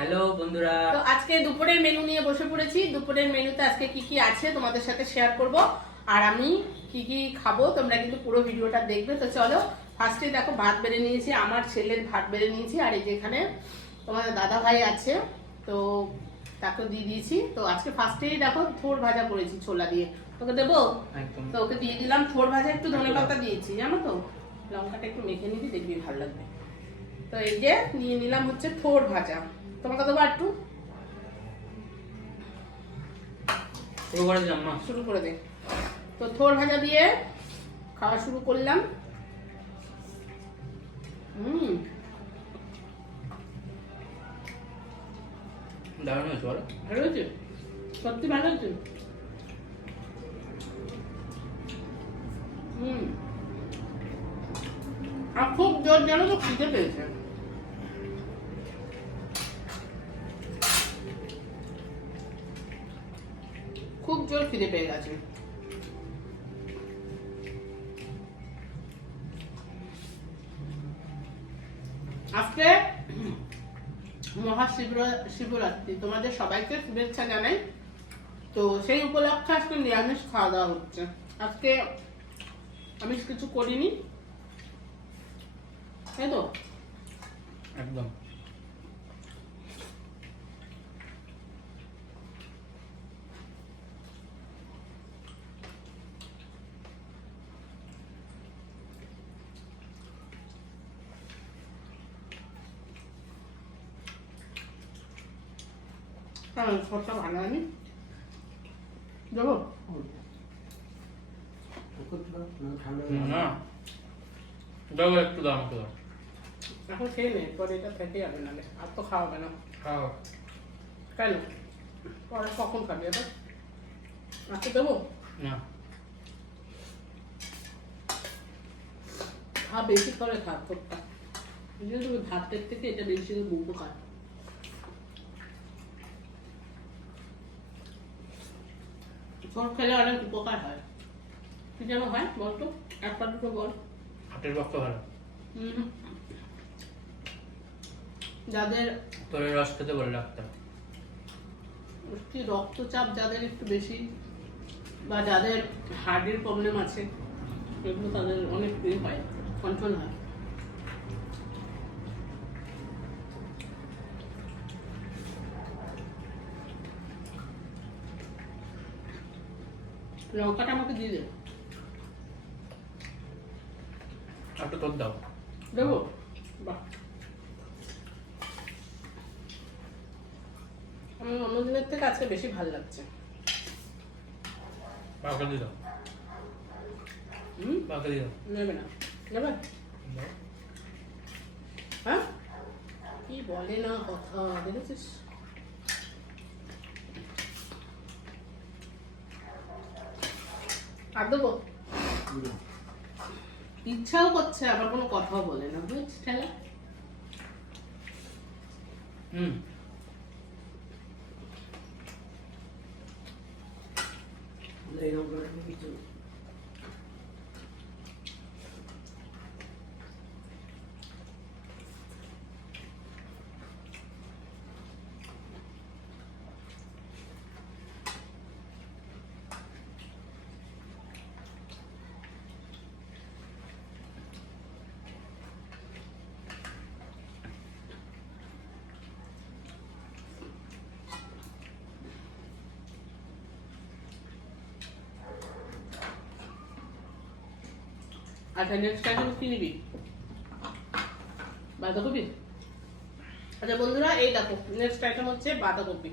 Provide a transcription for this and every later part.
Hello বন্ধুরা। তো আজকে দুপুরের মেনু নিয়ে বসে পড়েছি। দুপুরের মেনুতে আজকে কি কি আছে তোমাদের সাথে শেয়ার করব। আর আমি কি কি খাব তোমরা কিন্তু পুরো ভিডিওটা দেখবে। তো চলো ফার্স্টে দেখো ভাত বেড়ে নিয়েছি আমার ছেলের ভাত বেড়ে নিয়েছি আর এই যেখানে তোমাদের দাদা ভাই আছে তো তাকে দিয়ে দিয়েছি। তো আজকে ফার্স্টেই দেখো থোর ভাজা করেছি ছোলা দিয়ে। তোকে দেবো? তো ওকে দিয়ে দিলাম থোর ভাজা একটু ধনে পাতা দিয়েছি জানো তো? লঙ্কাটা একটু মেখে নিবি দেখবি ভালো লাগবে। তো এই যে নিয়ে নিলাম হচ্ছে থোর ভাজা। তোমাকে দেবো একটু শুরু করে দিলাম মা। শুরু করে দে। তো থোর ভাজা দিয়ে খাওয়া শুরু করলাম। হুম। দারুণ হয়েছে বলো। ভালো হয়েছে? সত্যি ভালো হয়েছে? হুম। আর খুব জোর জানো তো খিদে পেয়েছে খুব জোর খিদে পেয়ে গেছে। আজকে মহাশিব শিবরাত্রি তোমাদের সবাইকে শুভেচ্ছা জানাই। তো সেই উপলক্ষে আজকে নিরামিষ খাওয়া দাওয়া হচ্ছে। আজকে আমি কিছু করিনি। তাই তো? একদম। হ্যাঁ সবটা ভালো হয়নি দেবো না। দাও একটু দাও আমাকে দাও এখন খেয়ে নে পরে এটা থেকে যাবে নাহলে। আর তো খাওয়াবে না। খাও কেন? পরে কখন খাবি এবার? আজকে দেবো? না। খা বেশি করে খা তোরটা ভাতের থেকে এটা বেশি উপকার ছোট খেলে অনেক উপকার হয়। কি যেন হয় বলতো একটা দুটো বল। হাটের পক্ষে ভালো। যাদের তোর রস খেতে বলে ডাক্তার। কি রক্তচাপ যাদের একটু বেশি বা যাদের হার্টের প্রবলেম আছে এগুলো তাদের অনেক ইয়ে হয় কন্ট্রোল হয়। লঙ্কাটা আমাকে দিয়ে দেবে একটু তোর দাও। দেবো? বাহ। আমার অন্যদিনের থেকে আজকে বেশি ভালো লাগছে। বাকে দিয়ে দাও। হুম? বাকে দিয়ে দাও। নেবে না। নেবে? হ্যাঁ? কি বলে না কথা দেখেছিস? আর দেবো? ইচ্ছাও করছে আবার কোনো কথাও বলে না বুঝছিস ঠেলা? হুম। আচ্ছা নেক্সট টাইম কি নিবি বাঁধাকপি আচ্ছা বন্ধুরা এই দেখো নেক্সট আইটেম হচ্ছে বাঁধাকপি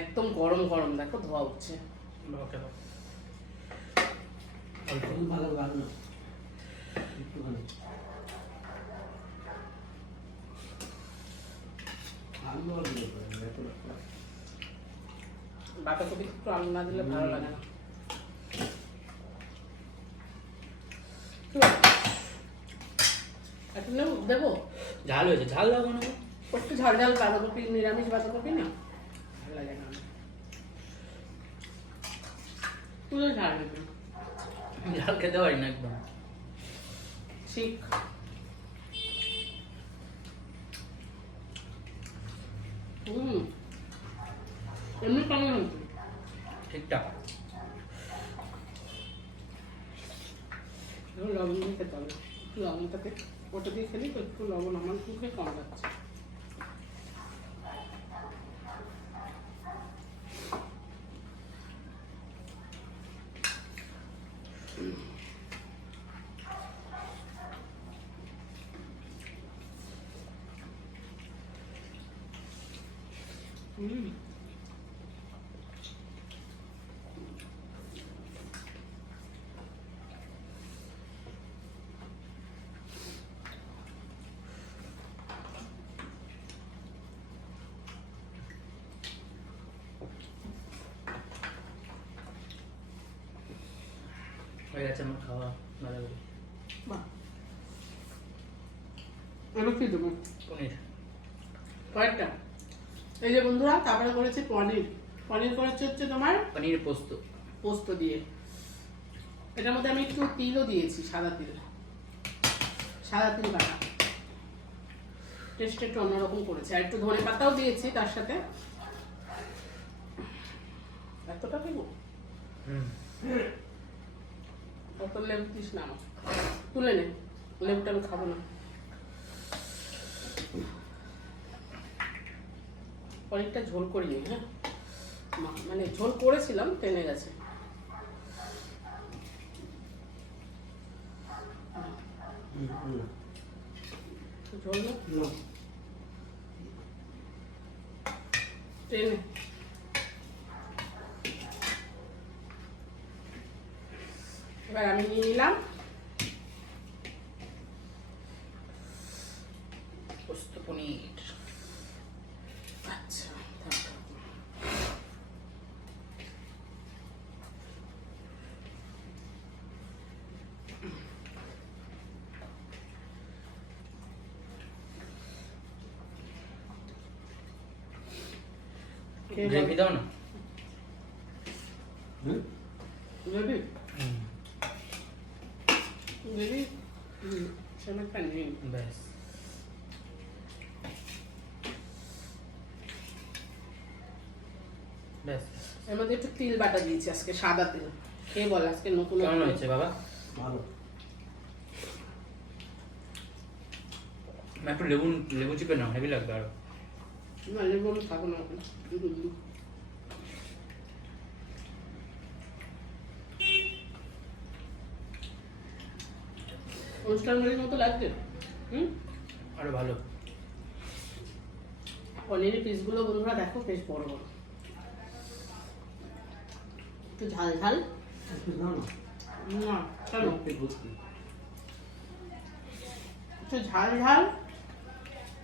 একদম গরম গরম দেখো ধোয়া উঠছে ভালো ভালো না একটুখানি আলু আর দিয়ে দেবেন, এত একটা। বাঁধাকপি একটু আলু না দিলে ভালো লাগে না। দেবো? ঝাল হয়েছে। ঝাল দাও কোনো একটু ঝাল ঝাল বাঁধাকপি নিরামিষ বাঁধাকপি না? ভালো লাগে না। পুরো ঝাল খেতে পারি না একদম। শিখ। হুম। এমনি কেমন ঠিকঠাক। লবণ দিয়ে খেতে হবে। একটু লবণটাকে ওটা দিয়ে খেলি তো একটু লবণ আমার মুখে কম লাগছে হুম হয়ে গেছে আমার খাওয়া ভালো করে বাহ এবার কি দেবো পনির কয়েকটা এই যে বন্ধুরা তারপরে করেছি পনির। পনির করেছে হচ্ছে তোমার পনির পোস্ত। পোস্ত দিয়ে। এটার মধ্যে আমি একটু তিলও দিয়েছি সাদা তিল। সাদা তিল বাটা। টেস্ট একটু অন্যরকম করেছে। আর একটু ধনে পাতাও দিয়েছি তার সাথে। এতটা দেবো? হুম। অত লেবু দিস না তুলে নে। লেবুটা আমি খাব না। পনিরটা ঝোল করিনি হ্যাঁ মানে ঝোল করেছিলাম, টেনে গেছে। ঝোল না। টেনে এবার আমি নিয়ে নিলাম পোস্ত পনির আচ্ছা থাক, থাক। কে বল- গ্রেভি দাও না। ব্যাস। ব্যাস। এর মধ্যে একটু তিল বাটা দিয়েছি আজকে সাদা তিল। খেয়ে বল আজকে নতুন কেমন হয়েছে বাবা? ভালো। আমি একটু লেবু লেবু চিপে নাও হেভি লাগবে আরও। না লেবু আমি খাব না এখন হুম, হুম। অনুষ্ঠান বাড়ির মতো হুম? আরও ভালো। পনিরের পিসগুলো বন্ধুরা দেখো বেশ বড় বড়। একটু ঝাল ঝাল। না। চলো। একটু ঝাল ঝাল।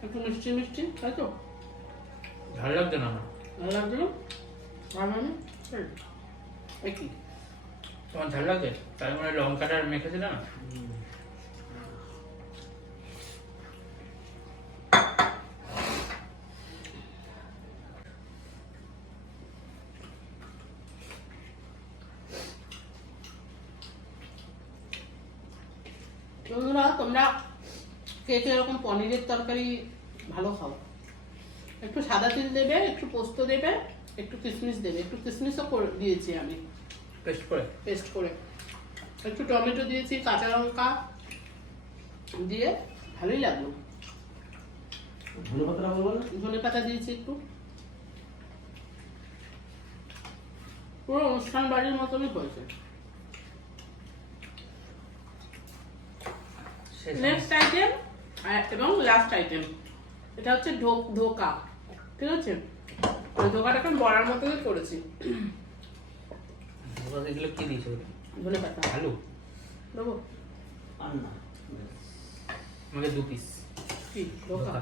একটু মিষ্টি মিষ্টি তাই তো? ভালো লাগছে না আমার? না? একই তোমার ঝাল লাগছে তার মানে লঙ্কাটা মেখেছিল না। তোমরা কে কে এরকম পনিরের তরকারি ভালো খাও? একটু সাদা তিল দেবে একটু পোস্ত দেবে একটু কিশমিশ দেবে। একটু কিশমিশও করে দিয়েছি আমি। পেস্ট করে? পেস্ট করে। একটু টমেটো দিয়েছি কাঁচা লঙ্কা দিয়ে ভালোই লাগল। ধনে পাতা দিয়েছি একটু। পুরো অনুষ্ঠান বাড়ির মতনই হয়েছে। নেক্সট আইটেম এবং লাস্ট আইটেম এটা হচ্ছে ঢোক। ধোকা ঠিক আছে? ওই ধোকাটাকে বড়ার মতনই করেছি। এগুলো কি দিয়েছ? ধনে পাতা। আলু? দেবো। আমাকে দু পিস কি? ধোকা?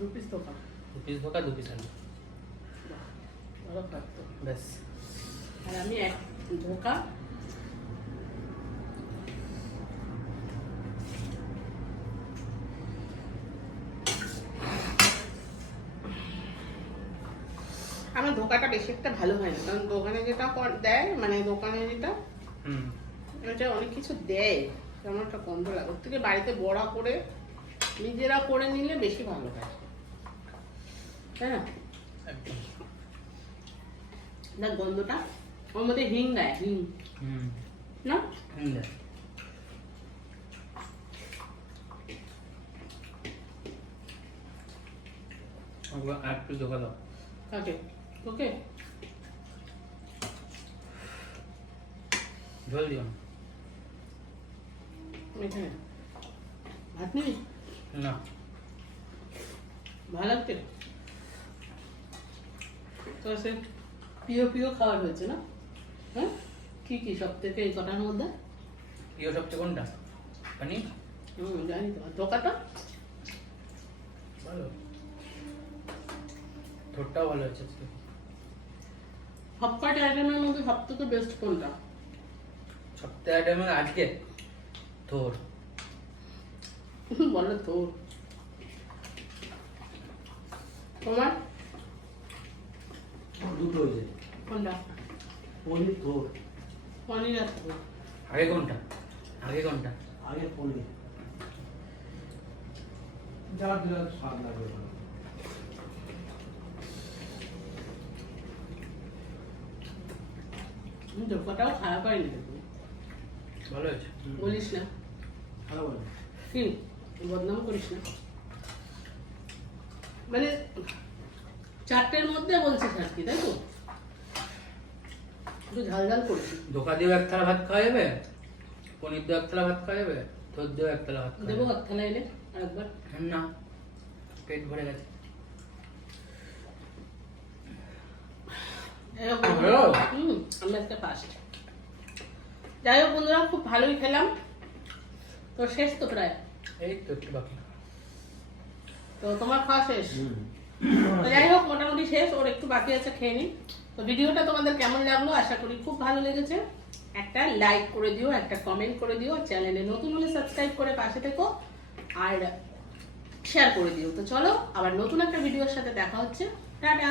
দু পিস ধোকা। দু পিস ধোকা দু পিস আলু। ভালো ব্যাস। আর আমি এক ধোকা ধোকাটা বেশি একটা ভালো হয় না। কারণ দোকানে যেটা দেয় মানে দোকানে যেটা এটা অনেক কিছু দেয়। কেমন একটা গন্ধ লাগে। ওর থেকে বাড়িতে বড়া করে নিজেরা করে নিলে বেশি ভালো হয়। হ্যাঁ একদম। দেখ গন্ধটা ওর মধ্যে হিং দেয় হিং। হুম। না? আর একটু ধোকা দাও। ওকে ওকে। ঝোল দিও। এখানে। ভাত নেই? না। ভালো লাগছে? তো সে প্রিয় প্রিয় খাবার হয়েছে না? হ্যাঁ? কি কি সব থেকে এই কটার মধ্যে? প্রিয় সবচেয়ে কোনটা? পানি হুম জানি তো। ধোকাটা? ভালো। ঠোঁটটাও ভালো হয়েছে আজকে। সব কটা আইটেমের মধ্যে সব থেকে বেস্ট কোনটা? সপ্তাহে আইটেমের আজকে তোর। বলো তো তোমার? দুটো হয়েছে। কোনটা? পনির তোর। পনির আর তোর। আগে কোনটা? আগে কোনটা? আগে পনির। যা দিলে স্বাদ লাগবে ভালো। হুম, ধোকাটাও খারাপ হয়নি দেখুন ভালো হয়েছে। বলিস না। ভালো বলে। কি? বদনাম করিস না। মানে চারটের মধ্যে বলছিস আর কি তাই তো? একটু ঝাল ঝাল করিস ধোকা দিয়েও এক থালা ভাত খাওয়া যাবে পনির দিয়েও এক থালা ভাত খাওয়া যাবে তোর দিয়েও এক থালা ভাত খাওয়া দেবো যাবে। কথা এনে আরেকবার। না পেট ভরে গেছে। এরকম ভালো? হুম আমি একটা ফার্স্ট যাই হোক বন্ধুরা খুব ভালোই খেলাম। তো শেষ তো প্রায়। এই তো একটু বাকি। তো তোমার খাওয়া শেষ? যাই হোক মোটামুটি শেষ। ওর একটু বাকি আছে খেয়ে নি তো ভিডিওটা তোমাদের কেমন লাগল আশা করি খুব ভালো লেগেছে। একটা লাইক করে দিও একটা কমেন্ট করে দিও চ্যানেলে নতুন হলে সাবস্ক্রাইব করে পাশে থেকো আর শেয়ার করে দিও। তো চলো আবার নতুন একটা ভিডিওর সাথে দেখা হচ্ছে। টাটা!